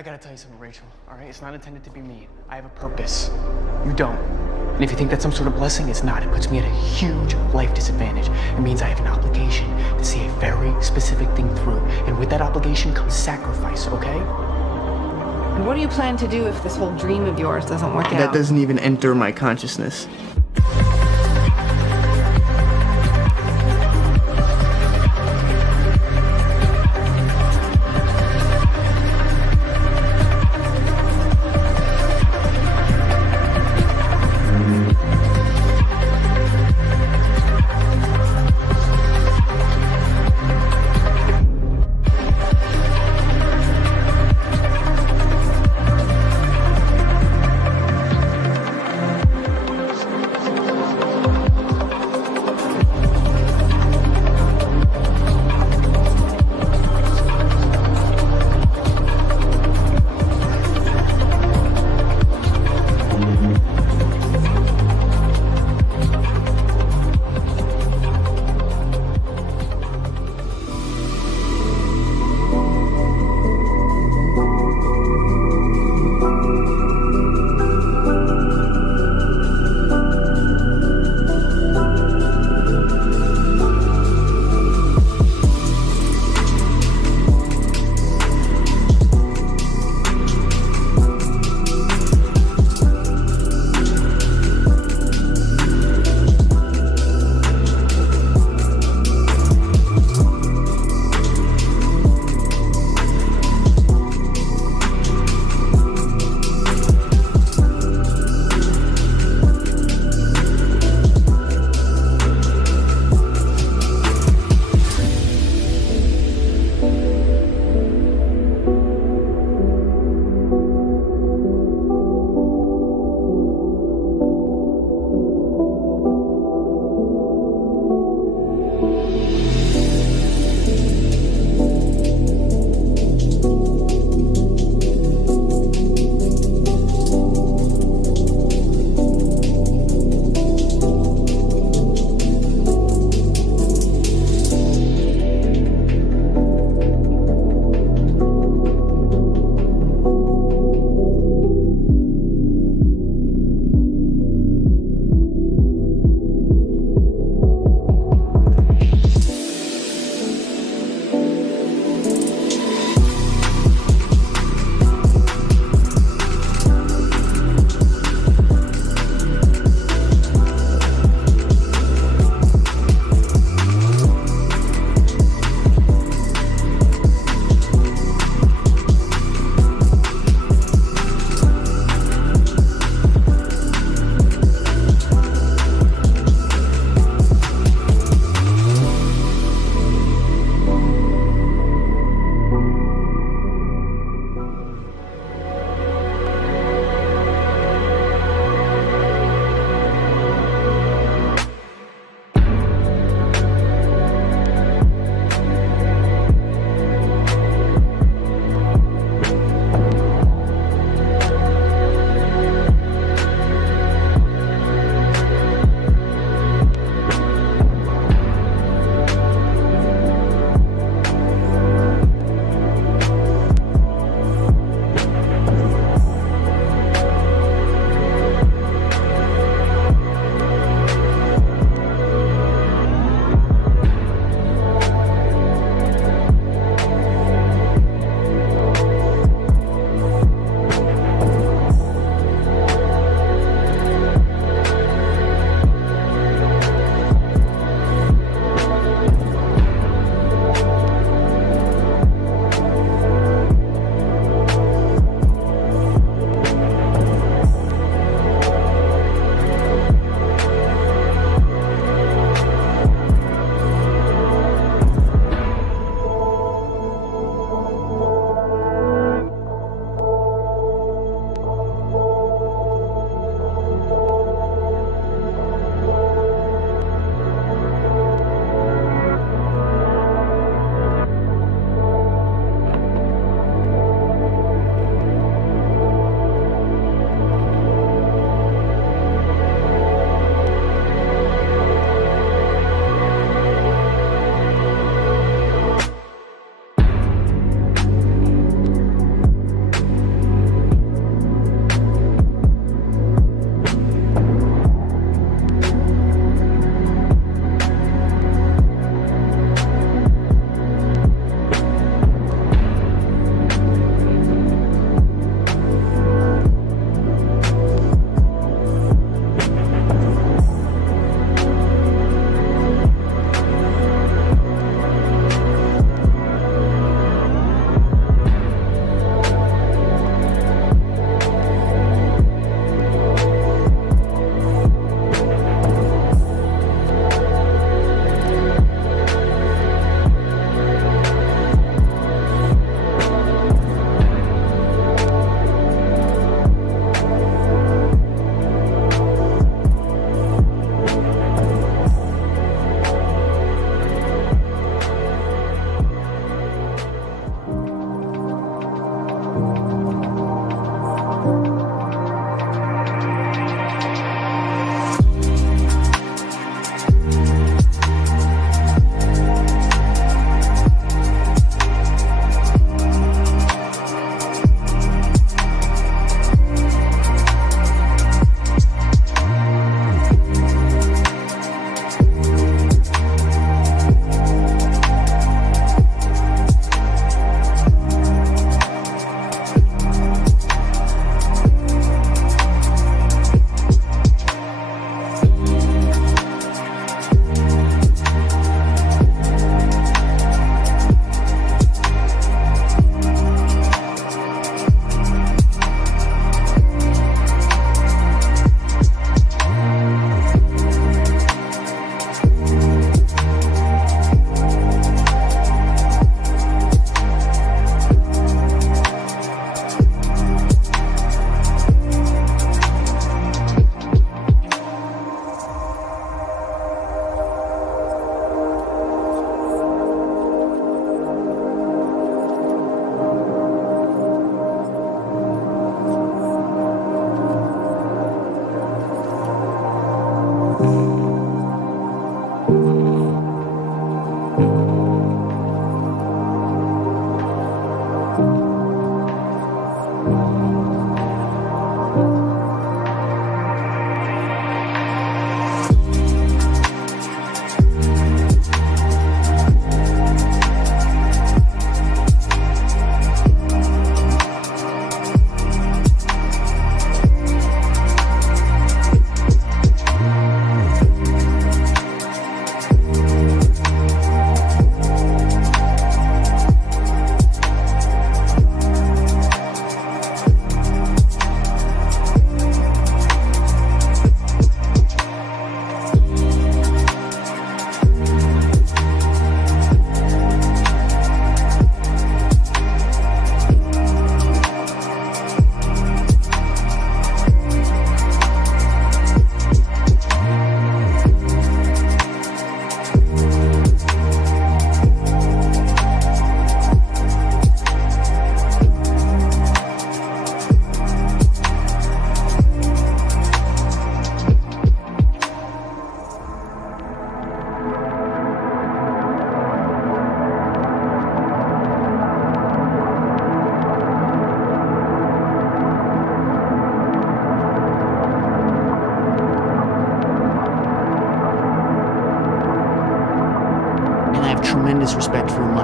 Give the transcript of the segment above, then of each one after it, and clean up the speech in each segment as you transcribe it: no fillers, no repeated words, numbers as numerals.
I gotta tell you something, Rachel, all right? It's not intended to be mean. I have a purpose. You don't. And if you think that's some sort of blessing, it's not. It puts me at a huge life disadvantage. It means I have an obligation to see a very specific thing through. And with that obligation comes sacrifice, okay? And what do you plan to do if this whole dream of yours doesn't work out? That doesn't even enter my consciousness.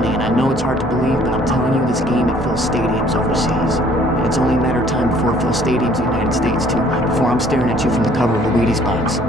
money, and I know it's hard to believe, but I'm telling you, this game, it fills stadiums overseas. And it's only a matter of time before it fills stadiums in the United States, too, before I'm staring at you from the cover of a Wheaties box.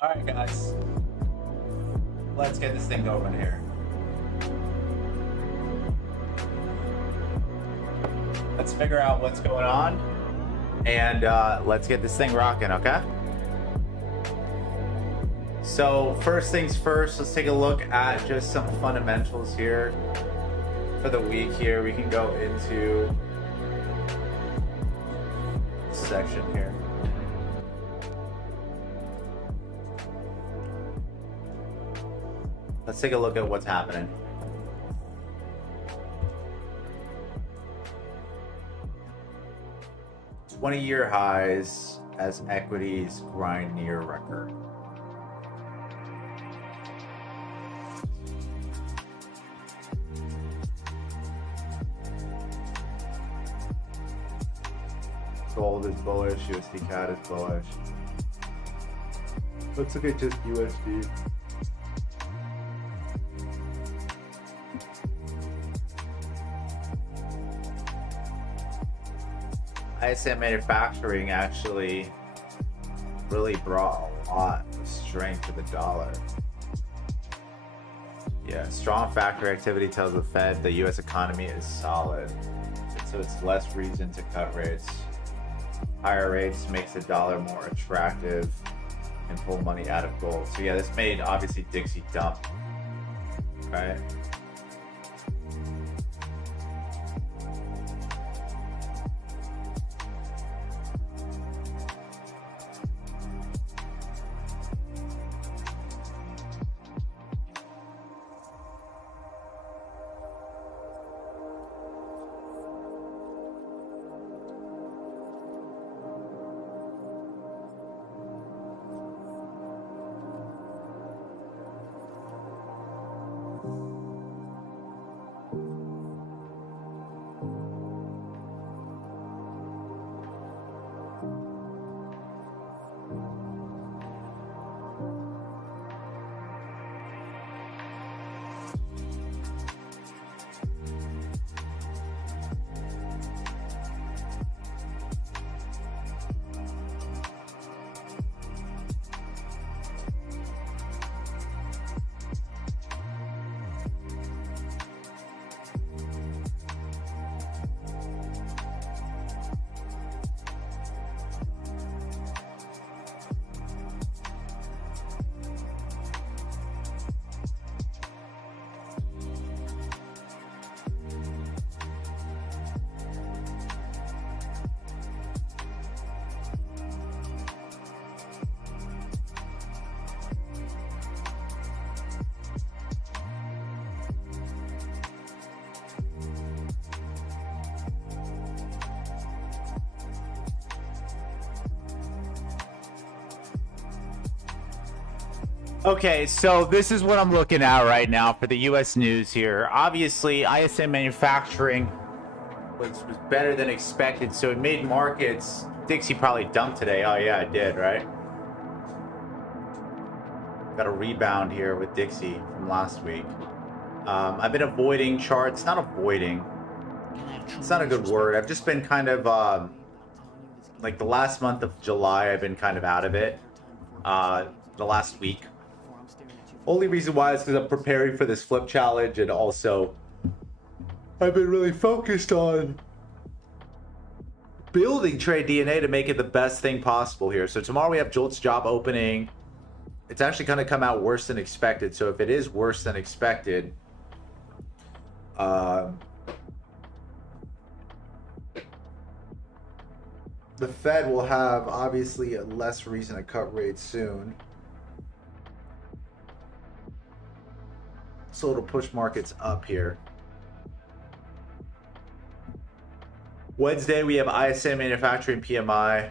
All right, guys, let's get this thing going here. Let's figure out what's going on, and let's get this thing rocking, okay? So first things first, let's take a look at just some fundamentals here for the week here. We can go into this section here. Let's take a look at what's happening. "20-year highs as equities grind near record." Gold is bullish, USD CAD is bullish. Let's look at just USD. ISM manufacturing actually really brought a lot of strength to the dollar. Yeah, strong factory activity tells the Fed the US economy is solid, so it's less reason to cut rates. Higher rates makes the dollar more attractive and pull money out of gold. So yeah, this made obviously Dixie dump, right? Okay, so this is what I'm looking at right now for the U.S. news here. Obviously, ISM manufacturing was better than expected, so it made markets. Dixie probably dumped today. Oh yeah, it did, right? Got a rebound here with Dixie from last week. I've been avoiding charts. Not avoiding. It's not a good word. I've just been kind of like the last month of July. I've been kind of out of it. The last week. Only reason why is because I'm preparing for this flip challenge, and also I've been really focused on building trade DNA to make it the best thing possible here. So tomorrow we have Jolt's job opening. It's actually going to come out worse than expected. So if it is worse than expected, the Fed will have obviously a less reason to cut rates soon. So it'll push markets up here. Wednesday, we have ISM manufacturing PMI.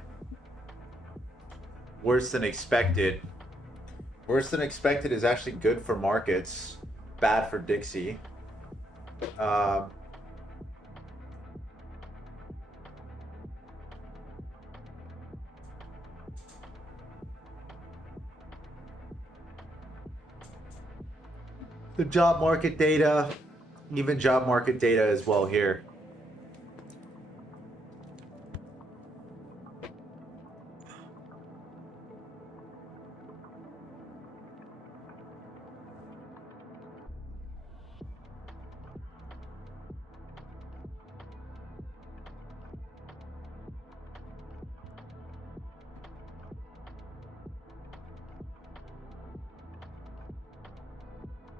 Worse than expected. Worse than expected is actually good for markets. Bad for Dixie. The job market data, even job market data as well here.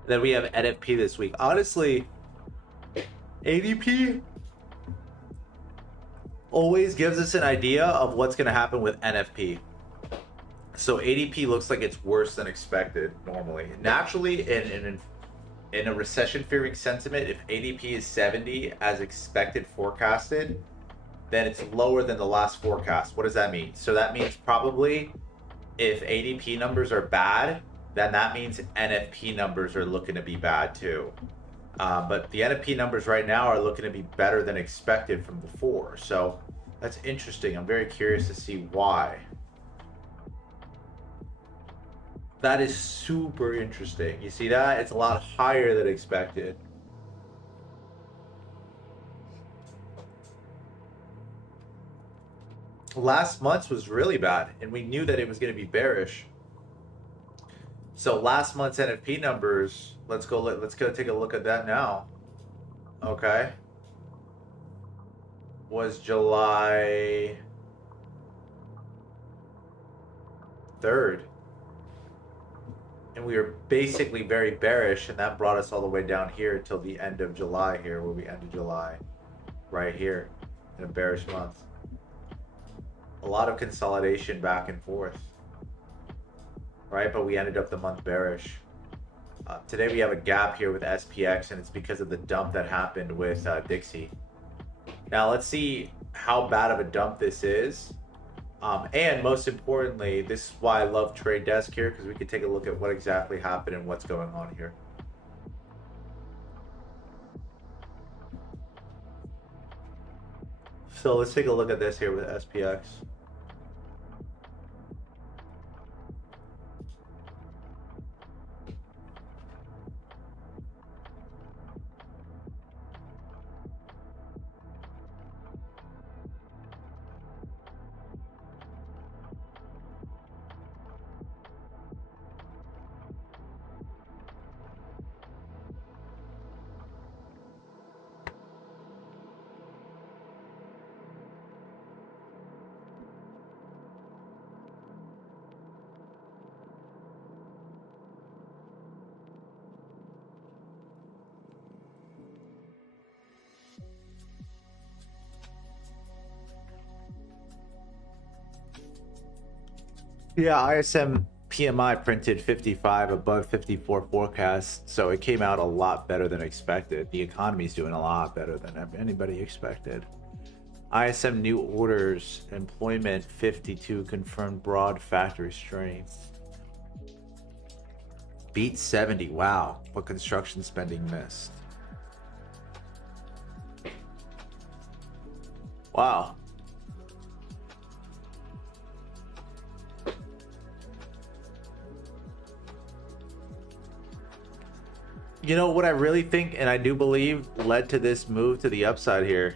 Then we have NFP this week. Honestly, ADP always gives us an idea of what's going to happen with NFP. So ADP looks like it's worse than expected normally. Naturally, in a recession-fearing sentiment, if ADP is 70 as expected forecasted, then it's lower than the last forecast. What does that mean? So that means probably if ADP numbers are bad, then that means NFP numbers are looking to be bad too. But the NFP numbers right now are looking to be better than expected from before. So that's interesting. I'm very curious to see why. That is super interesting. You see that? It's a lot higher than expected. Last month's was really bad, and we knew that it was going to be bearish. So last month's NFP numbers, let's go take a look at that now. Okay. Was July 3rd. And we were basically very bearish, and that brought us all the way down here until the end of July here, where we ended July right here in a bearish month. A lot of consolidation back and forth. Right, but we ended up the month bearish. Today we have a gap here with SPX, and it's because of the dump that happened with Dixie. Now let's see how bad of a dump this is. And most importantly, this is why I love Trade Desk here, because we can take a look at what exactly happened and what's going on here. So let's take a look at this here with SPX. Yeah, ISM PMI printed 55 above 54 forecast, so it came out a lot better than expected. The economy's doing a lot better than anybody expected. ISM new orders, employment 52, confirmed broad factory strength. Beat 70. Wow. What construction spending missed? Wow. You know what I really think, and I do believe, led to this move to the upside here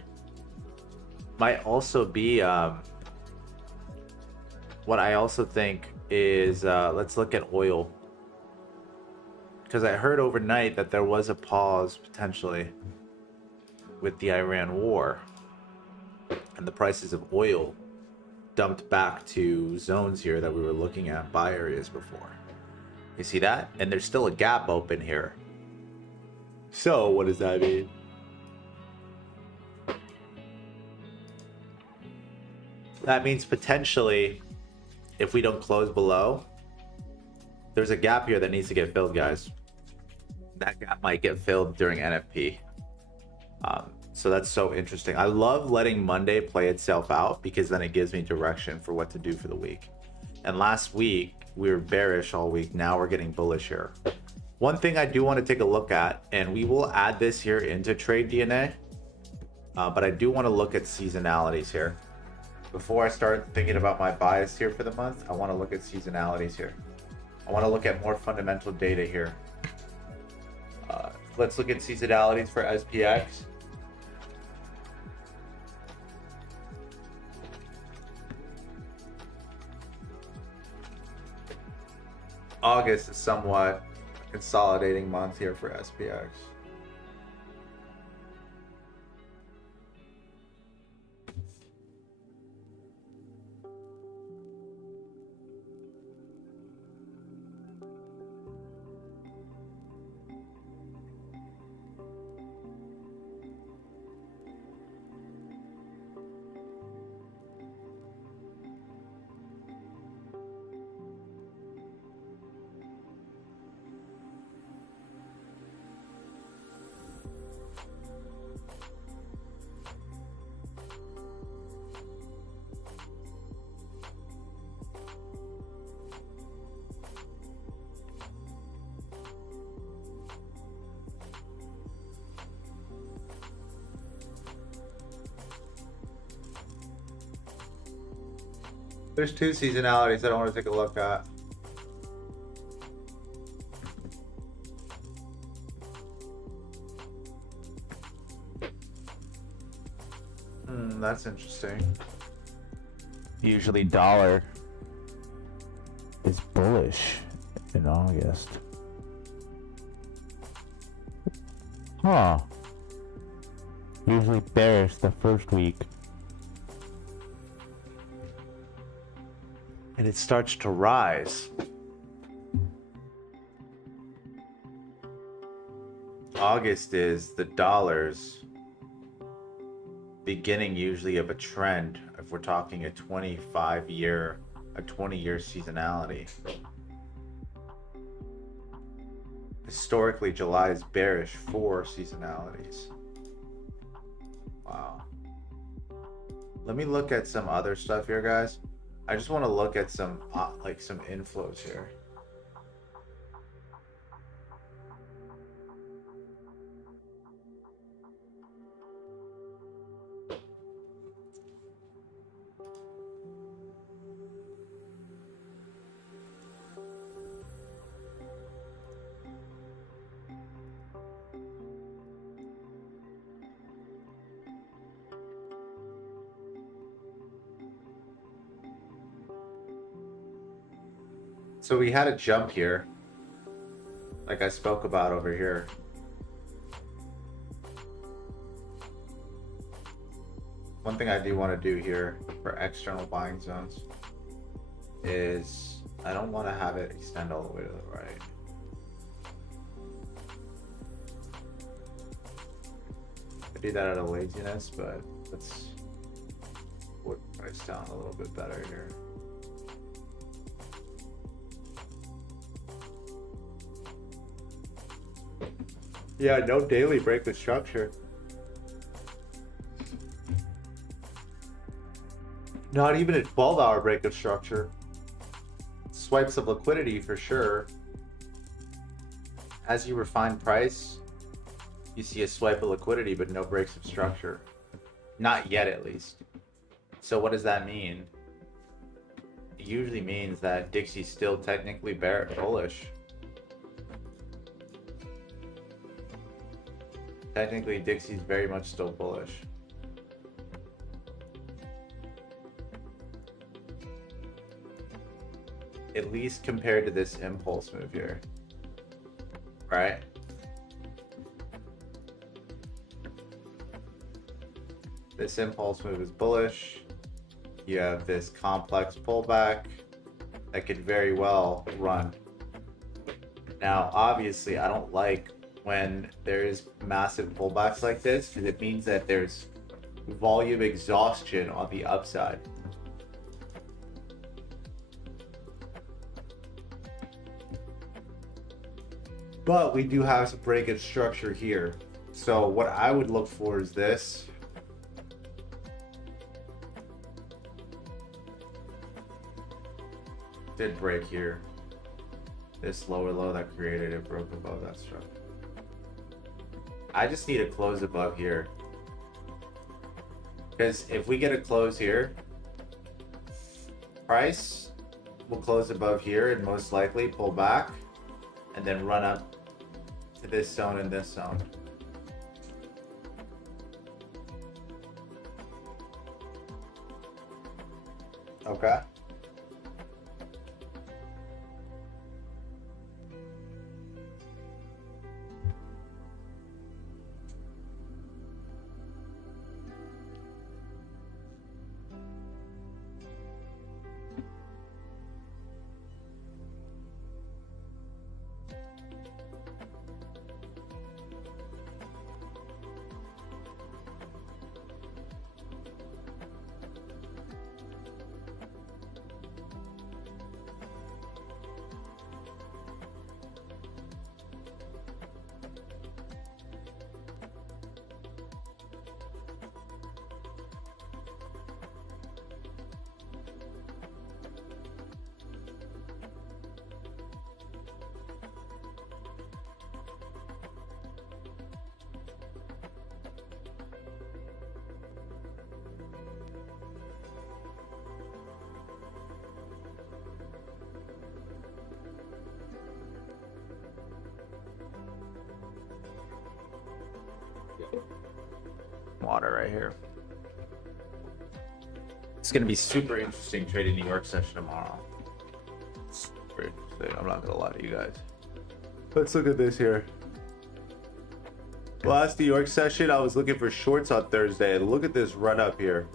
might also be what I also think is let's look at oil, because I heard overnight that there was a pause potentially with the Iran war, and the prices of oil dumped back to zones here that we were looking at, buy areas before. You see that? And there's still a gap open here. So what does that mean? That means potentially, if we don't close below, there's a gap here that needs to get filled, guys. That gap might get filled during NFP. So that's so interesting. I love letting Monday play itself out, because then it gives me direction for what to do for the week. And last week, we were bearish all week. Now we're getting bullish here. One thing I do want to take a look at, and we will add this here into Trade DNA, but I do want to look at seasonalities here. Before I start thinking about my bias here for the month, I want to look at seasonalities here. I want to look at more fundamental data here. Let's look at seasonalities for SPX. August is somewhat a consolidating month here for SPX. There's two seasonalities that I want to take a look at. That's interesting. Usually dollar is bullish in August. Huh. Usually bearish the first week. And it starts to rise. August is the dollar's beginning usually of a trend, if we're talking a 20-year seasonality. Historically, July is bearish for seasonalities. Wow. Let me look at some other stuff here, guys. I just want to look at some some inflows here. So we had a jump here, like I spoke about over here. One thing I do want to do here for external buying zones is I don't want to have it extend all the way to the right. I do that out of laziness, but let's put price down a little bit better here. Yeah, no daily break of structure. Not even a 12-hour break of structure. Swipes of liquidity for sure. As you refine price, you see a swipe of liquidity, but no breaks of structure. Not yet, at least. So what does that mean? It usually means that Dixie's still technically bullish. Technically, Dixie's very much still bullish. At least compared to this impulse move here. Right? This impulse move is bullish. You have this complex pullback that could very well run. Now, obviously, I don't like when there is massive pullbacks like this because it means that there's volume exhaustion on the upside. But we do have some pretty good structure here. So what I would look for is this. Did break here. This lower low that created it broke above that structure. I just need a close above here. Because if we get a close here, price will close above here and most likely pull back and then run up to this zone and this zone. Okay. Water right here. It's gonna be super interesting trading New York session tomorrow. Super interesting. I'm not gonna lie to you guys. Let's look at this here. Last New York session, I was looking for shorts on Thursday. Look at this run up here.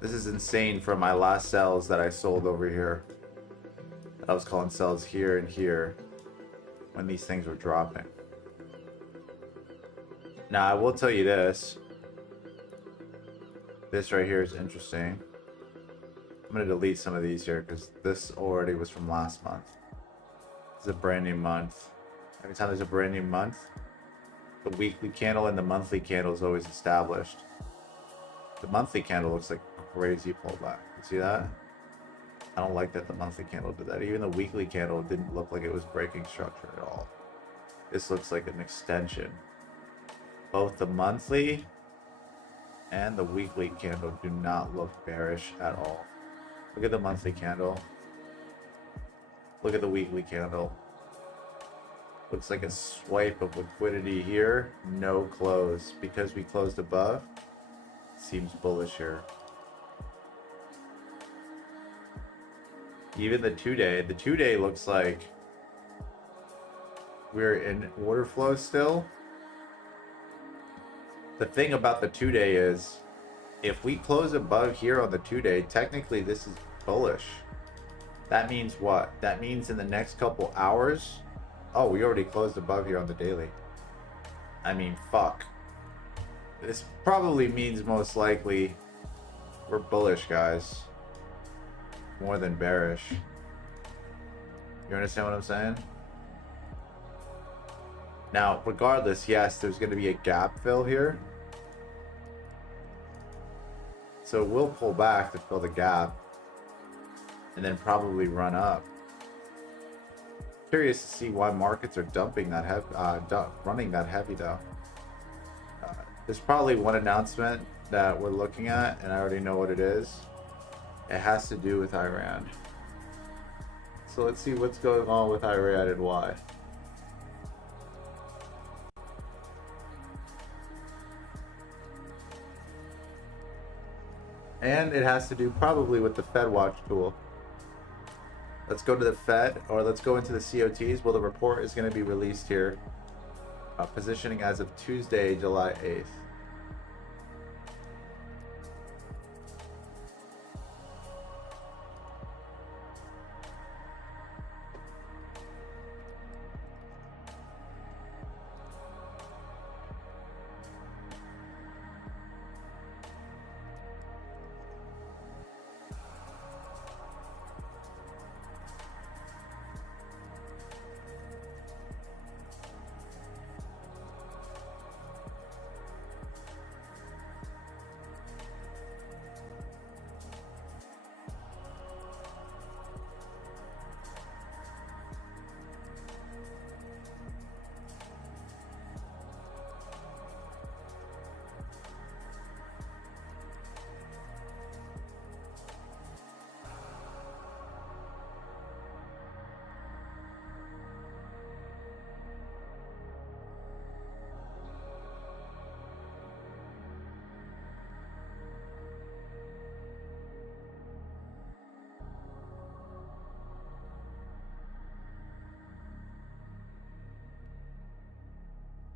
This is insane from my last sells that I sold over here. I was calling sells here and here when these things were dropping. Now, I will tell you this. This right here is interesting. I'm going to delete some of these here because this already was from last month. This is a brand new month. Every time there's a brand new month, the weekly candle and the monthly candle is always established. The monthly candle looks like a crazy pullback. You see that? I don't like that the monthly candle did that. Even the weekly candle didn't look like it was breaking structure at all. This looks like an extension. Both the monthly and the weekly candle do not look bearish at all. Look at the monthly candle. Look at the weekly candle. Looks like a swipe of liquidity here. No close. Because we closed above, seems bullish here. Even the 2-day looks like we're in order flow still. The thing about the 2-day is, if we close above here on the 2-day, technically this is bullish. That means what? That means in the next couple hours, oh, we already closed above here on the daily. I mean, fuck. This probably means most likely we're bullish, guys. More than bearish. You understand what I'm saying? Now, regardless, yes, there's going to be a gap fill here. So we'll pull back to fill the gap and then probably run up. Curious to see why markets are dumping that heavy, running that heavy though. There's probably one announcement that we're looking at, and I already know what it is. It has to do with Iran. So let's see what's going on with Iran and why. And it has to do probably with the Fed Watch tool. Let's go to the Fed, or let's go into the COTs. Well, the report is going to be released here. Positioning as of Tuesday, July 8th.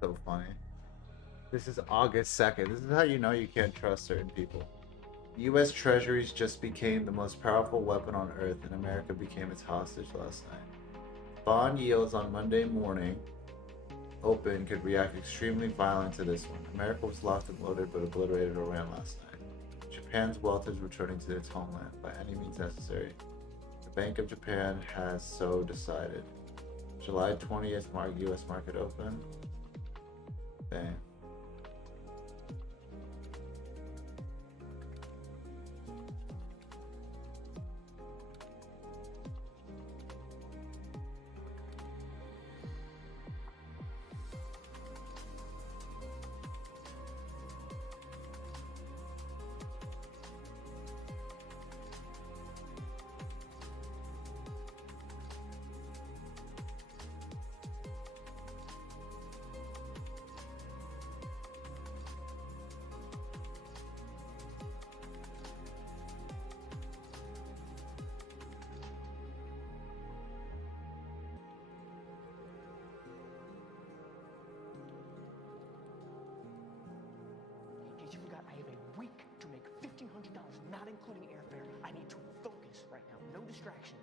So funny. This is August 2nd. This is how you know you can't trust certain people. U.S. Treasuries just became the most powerful weapon on earth, and America became its hostage last night. Bond yields on Monday morning open could react extremely violent to this one. America was locked and loaded but obliterated Iran last night. Japan's wealth is returning to its homeland by any means necessary. The Bank of Japan has so decided. July 20th, U.S. market open. Dang. In case you forgot, I have a week to make $1,500, not including airfare. I need to focus right now. No distractions.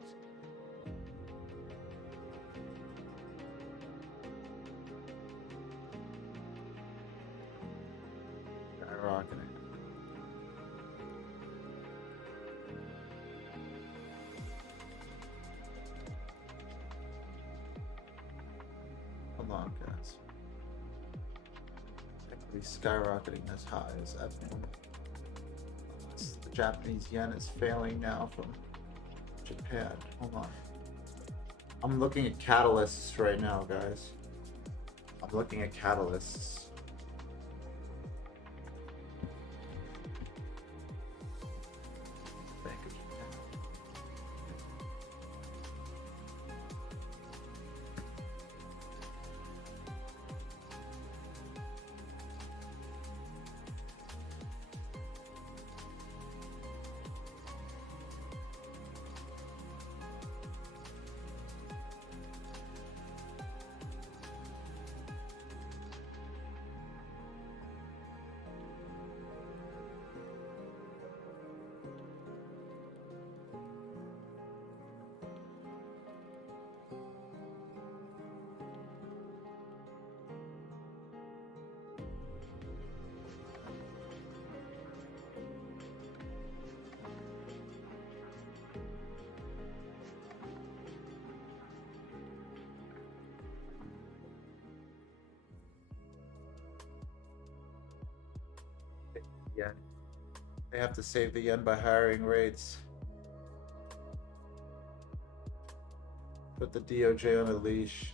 Skyrocketing. Hold on, guys. Skyrocketing as high as ever. The Japanese yen is failing now from Japan. Hold on. I'm looking at catalysts right now, guys. I'm looking at catalysts. Bank of Japan. Yen. They have to save the yen by hiring rates. Put the DOJ on a leash.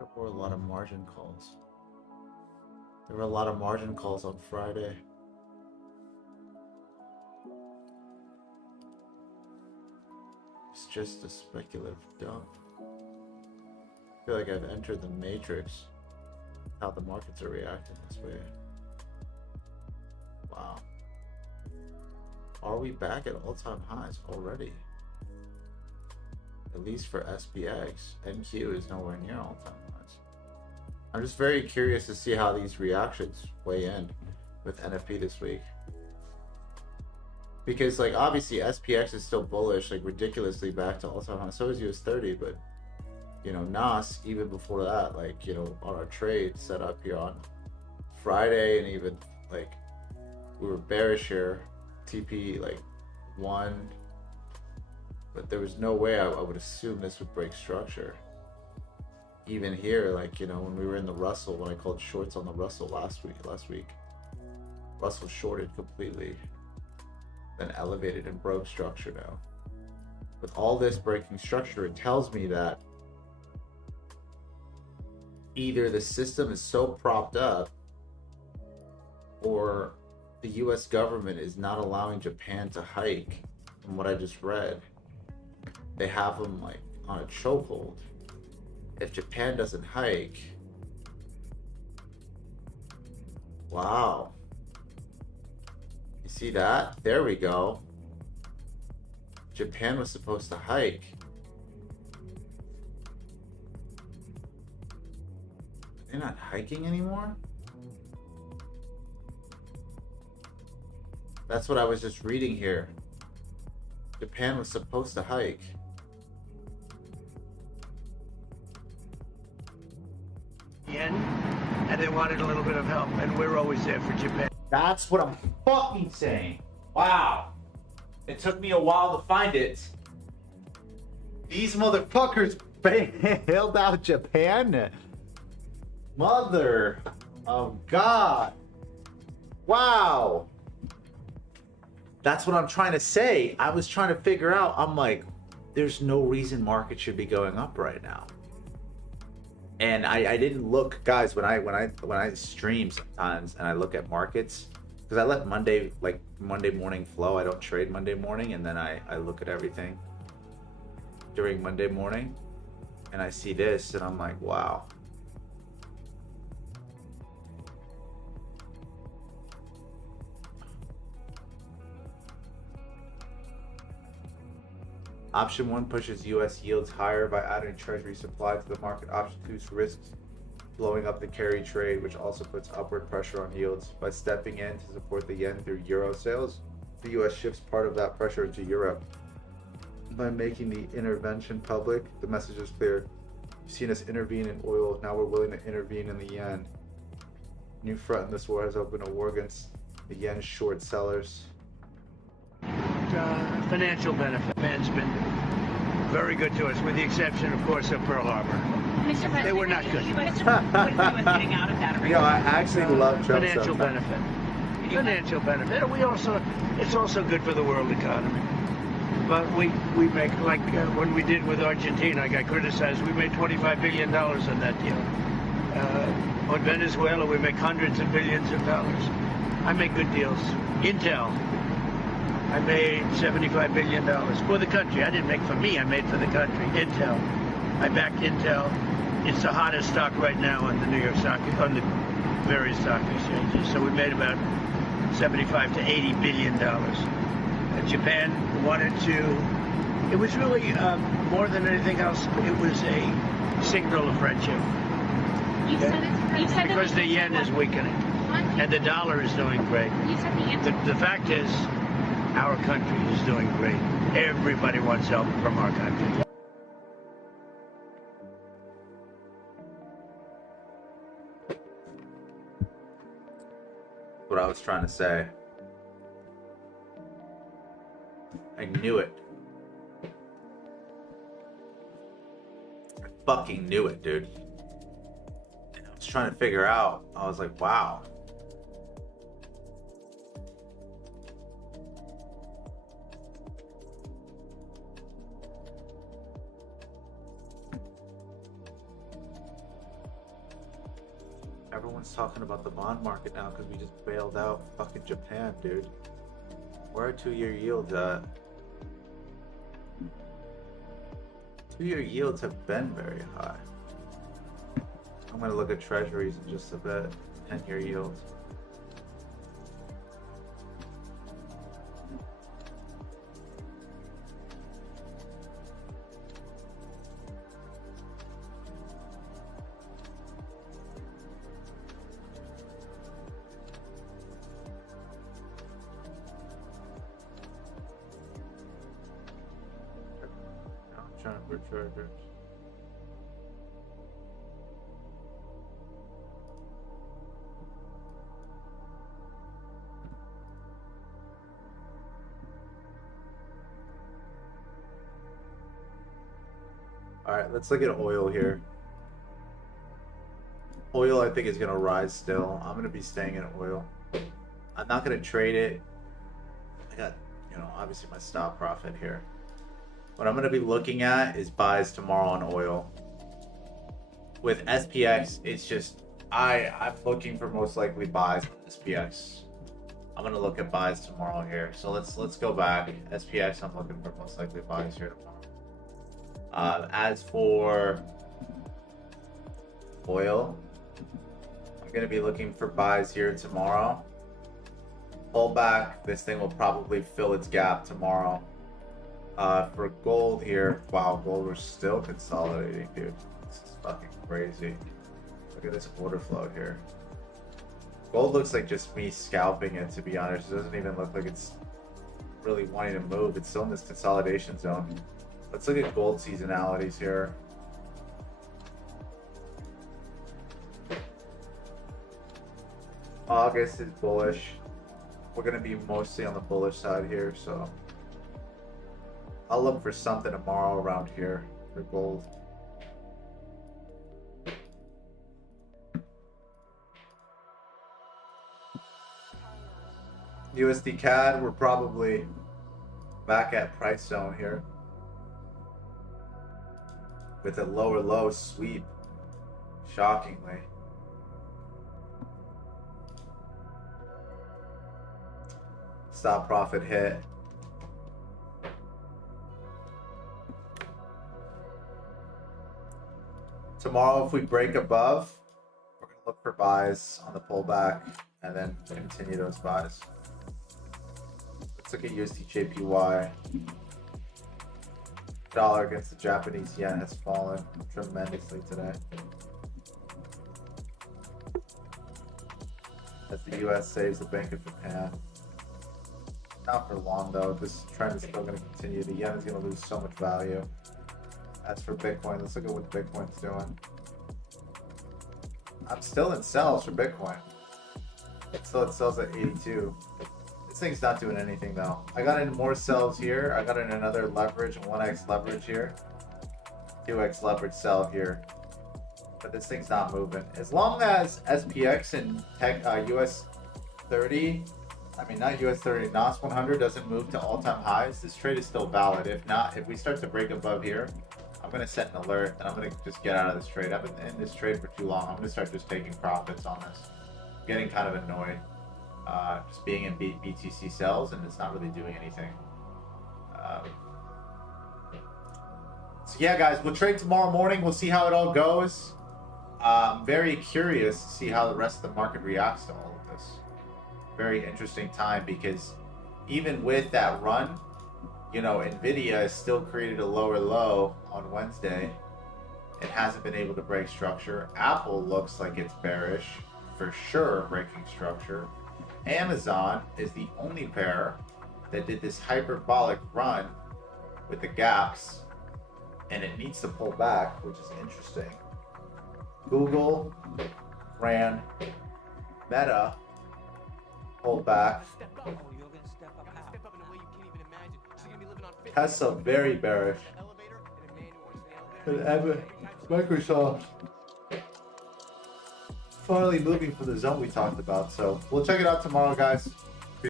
There were a lot of margin calls. There were a lot of margin calls on Friday. It's just a speculative dump. I feel like I've entered the matrix. How the markets are reacting this way. Wow. Are we back at all-time highs already? At least for SPX. NQ is nowhere near all-time highs. I'm just very curious to see how these reactions weigh in with NFP this week. Because like obviously SPX is still bullish, like ridiculously back to all-time highs. So is US 30, but you know, NAS even before that, like, you know, on our trade set up here on Friday, and even like we were bearish here, TP like 1, but there was no way I would assume this would break structure. Even here, like, you know, when we were in the Russell, when I called shorts on the Russell last week, Russell shorted completely, then elevated and broke structure now. With all this breaking structure, it tells me that either the system is so propped up, or the US government is not allowing Japan to hike. From what I just read, they have them like on a chokehold. If Japan doesn't hike, wow. You see that? There we go. Japan was supposed to hike. They're not hiking anymore? That's what I was just reading here. Japan was supposed to hike. And they wanted a little bit of help, and we're always there for Japan. That's what I'm fucking saying. Wow. It took me a while to find it. These motherfuckers bailed out Japan. Mother of God. Wow. That's what I'm trying to say. I was trying to figure out, I'm like, there's no reason market should be going up right now. And I didn't look, guys, when I stream sometimes and I look at markets, because I let Monday morning flow. I don't trade Monday morning, and then I look at everything during Monday morning, and I see this and I'm like, wow. Option 1 pushes US yields higher by adding treasury supply to the market. Option 2 risks blowing up the carry trade, which also puts upward pressure on yields. By stepping in to support the yen through euro sales, the US shifts part of that pressure into Europe. By making the intervention public, the message is clear. You've seen us intervene in oil, now we're willing to intervene in the yen. New front in this war has opened a war against the yen short sellers. Financial benefit. Japan's been very good to us, with the exception, of course, of Pearl Harbor. Mr. President, They were not good. what is getting out of that You know, I actually love Trump Financial sometimes. benefit. Financial benefit. And it's also good for the world economy. But we make, like when we did with Argentina, I got criticized. We made $25 billion on that deal. On Venezuela, we make hundreds of billions of dollars. I make good deals. Intel, I made $75 billion for the country. I didn't make for me, I made for the country. Intel. I backed Intel. It's the hottest stock right now on the New York stock, on the various stock exchanges. So we made about 75 to 80 billion dollars. Japan wanted to. It was really more than anything else. It was a signal of friendship. You said Because the yen is weakening and the dollar is doing great. You said the answer. The fact is, our country is doing great. Everybody wants help from our country. What I was trying to say. I knew it. I fucking knew it, dude. And I was trying to figure out, I was like, wow. Everyone's talking about the bond market now because we just bailed out fucking Japan, dude. Where are 2-year yields at? 2-year yields have been very high. I'm gonna look at treasuries in just a bit. 10-year yields. For treasures. All right, let's look at oil here. Oil, I think, is going to rise still. I'm going to be staying in oil. I'm not going to trade it. I got, obviously my stop profit here. What I'm going to be looking at is buys tomorrow on oil. With SPX, it's just, I'm looking for most likely buys on SPX. I'm going to look at buys tomorrow here. So let's go back. SPX, I'm looking for most likely buys here tomorrow. As for oil, I'm going to be looking for buys here tomorrow. Pull back. This thing will probably fill its gap tomorrow. For gold here, wow, gold we're still consolidating, dude. This is fucking crazy. Look at this order flow here. Gold looks like just me scalping it, to be honest. It doesn't even look like it's really wanting to move. It's still in this consolidation zone. Let's look at gold seasonalities here. August is bullish. We're going to be mostly on the bullish side here, so I'll look for something tomorrow around here for gold. USD CAD, we're probably back at price zone here with a lower low sweep, shockingly. Stop profit hit. Tomorrow, if we break above, we're going to look for buys on the pullback and then continue those buys. Let's look at USD/JPY. Dollar against the Japanese yen has fallen tremendously today. As the US saves the Bank of Japan. Not for long though, this trend is still going to continue. The yen is going to lose so much value. As for Bitcoin, let's look at what Bitcoin's doing. I'm still in sells for Bitcoin. Still it sells at 82. This thing's not doing anything though. I got in more sells here. I got in another leverage, 1x leverage here. 2x leverage sell here. But this thing's not moving. As long as SPX and US 30, I mean not US 30, NOS 100 doesn't move to all-time highs, this trade is still valid. If not, if we start to break above here, I'm going to set an alert and I'm going to just get out of this trade. I've been in this trade for too long. I'm going to start just taking profits on this. I'm getting kind of annoyed. Just being in BTC sells and it's not really doing anything. So yeah, guys, we'll trade tomorrow morning. We'll see how it all goes. I'm very curious to see how the rest of the market reacts to all of this. Very interesting time, because even with that run, you know, Nvidia has still created a lower low on Wednesday. It hasn't been able to break structure. Apple looks like it's bearish, for sure breaking structure. Amazon is the only pair that did this hyperbolic run with the gaps, and it needs to pull back, which is interesting. Google ran, Meta pulled back. Tesla very bearish. And Microsoft finally moving from the zone we talked about. So we'll check it out tomorrow, guys.